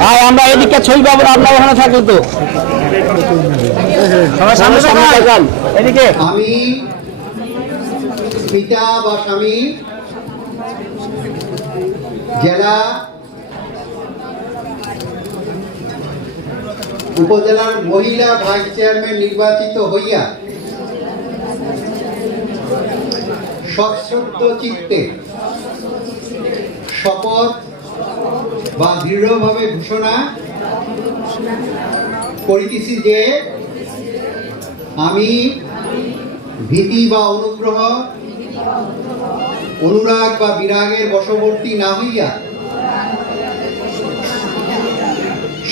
ভাই আমরা এদিকে ছবি পাবো আপনার ওখানে থাকলে তো। এদিকে। আমি পিতা বা স্বামী জেলা উপজেলার মহিলা ভাইস চেয়ারম্যান নির্বাচিত হইয়া সশ্রদ্ধ চিত্তে শপথ বা দৃঢ়ভাবে ঘোষণা করিতেছি যে আমি ভীতি বা অনুগ্রহ, অনুরাগ বা বিরাগের বশবর্তী না হইয়া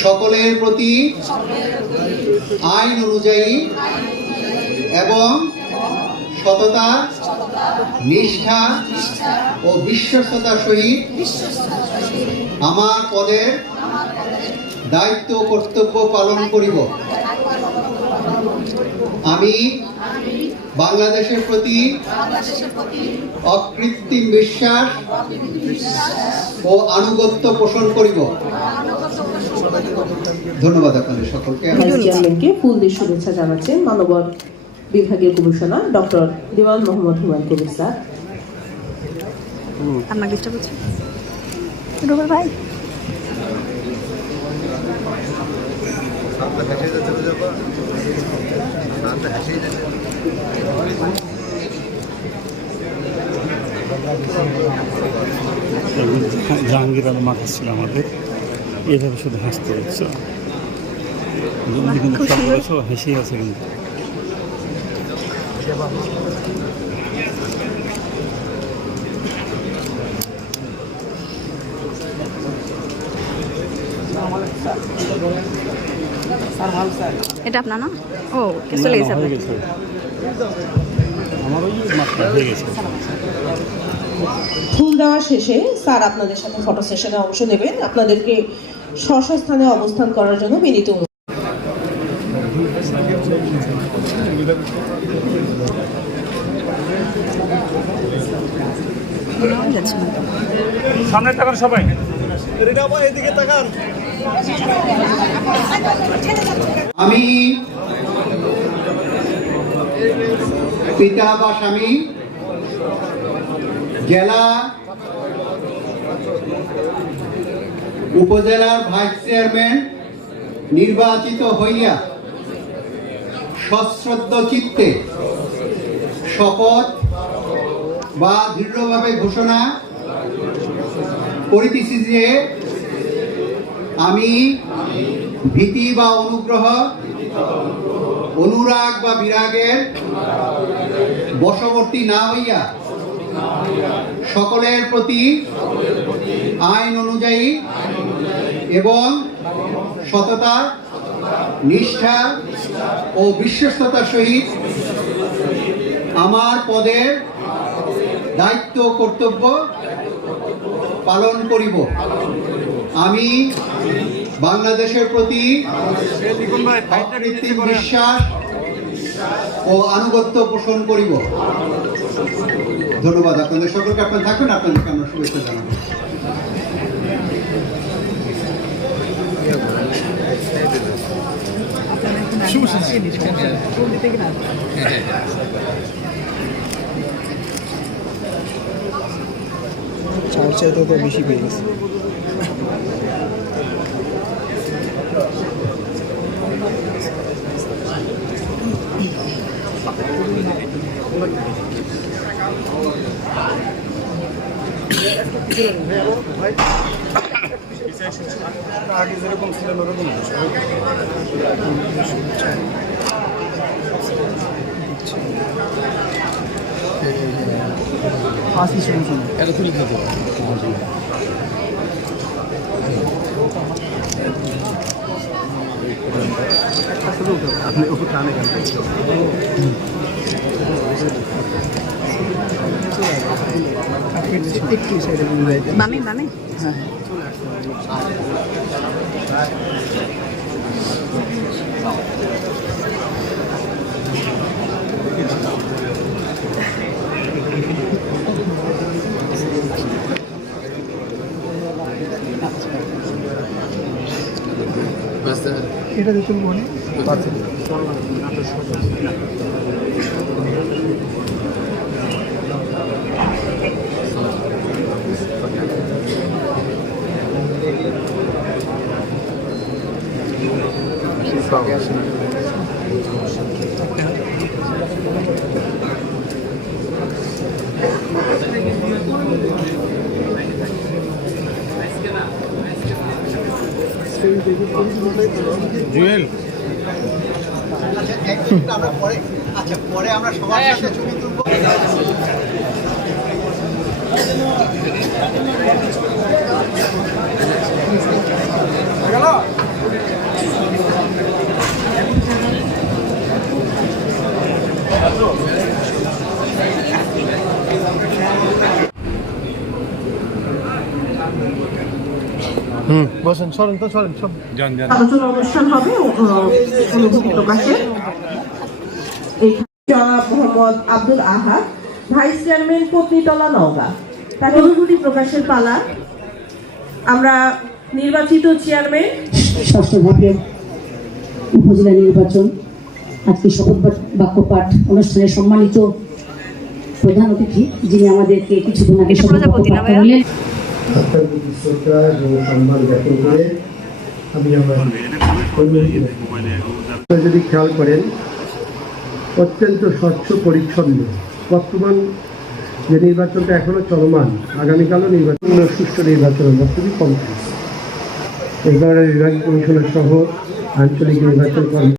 সকলের প্রতি আইন অনুযায়ী এবং সততা নিষ্ঠা ও বিশ্বস্ততার সহিত আমার পদের দায়িত্ব কর্তব্য পালন করিব। আমি বাংলাদেশের প্রতি অকৃত্রিম বিশ্বাস ও আনুগত্য পোষণ করিব। ধন্যবাদ আপনাদের সকলকে। ফুল দিয়ে শুভেচ্ছা জানাচ্ছেন মানবর বিভাগীয় commissioner doctor Dewan Mohammad Humayun Kabir sir. আপনার ডিস্টার্ব হচ্ছে রুবেল ভাই। জাহাঙ্গীর আলম মাথা ছিল আমাদের। এইভাবে শুধু হাসতে হচ্ছে। কিন্তু হেসেই আছে কিন্তু। এটা আপনার না? ও চলে গেছে ফুল দেওয়া শেষে স্যার আপনাদের সাথে ফটো সেশনে অংশ নেবেন। আপনাদেরকে স্ব স্ব স্থানে অবস্থান করার জন্য বিনীত না। সামনে তাকান সবাই। আমি পিতা বা স্বামী জেলা উপজেলার ভাইস চেয়ারম্যান নির্বাচিত হইয়া সশ্রদ্ধ চিত্তে শপথ বা দৃঢ়ভাবে ঘোষণা করিতেছি যে আমি ভীতি বা অনুগ্রহ, অনুরাগ বা বিরাগের বশবর্তী না হইয়া সকলের প্রতি আইন অনুযায়ী এবং সততা, নিষ্ঠা ও বিশ্বস্ততার সহিত আমার পদের দায়িত্ব কর্তব্য পালন করিব। আমি বাংলাদেশের প্রতি বিশ্বাস ও আনুগত্য পোষণ করিব। ধন্যবাদ আপনাদের সকলকে। আপনার থাকবেন আপনাদেরকে আমরা শুভেচ্ছা জানাব। চার চাইতে তো বেশি পেয়ে গেছে। আগে যেরকম ছিলেন ওরকম Passend schon so. Ja, das finde ich nicht so. अपने ऊपर खाने का मामी मामी हाँ Thank you. এটা দেখুন মনে জুয়েল আমরা পরে আচ্ছা পরে আমরা সাথে ছবি তুলবো। বসেন সরেন তো সরেন সব আলোচনা অনুষ্ঠান হবে অনুভূতি জনাব মোহাম্মদ আব্দুল আহাদ ভাইস চেয়ারম্যান পত্নীতলা নওগাঁ। তার অনুভূতি প্রকাশের পালা। আমরা নির্বাচিত চেয়ারম্যান। ষষ্ঠ ধাপের উপজেলা নির্বাচন। আজকে শপথ বাক্য পাঠ অনুষ্ঠানে সম্মানিত প্রধান অতিথি যিনি আমাদেরকে কিছুদিন আগে শপথ বাক্য পাঠ করলেন। আপনার প্রতি শ্রদ্ধা এবং সম্মান ব্যক্ত করে আমি আমার যদি খেয়াল করেন, অত্যন্ত স্বচ্ছ পরিচ্ছন্ন। বর্তমান যে নির্বাচনটা এখনও চলমান, আগামীকালও নির্বাচন, সুষ্ঠু নির্বাচন আমরা খুবই কম। এই কারণে নির্বাচন কমিশনের সহ আঞ্চলিক নির্বাচন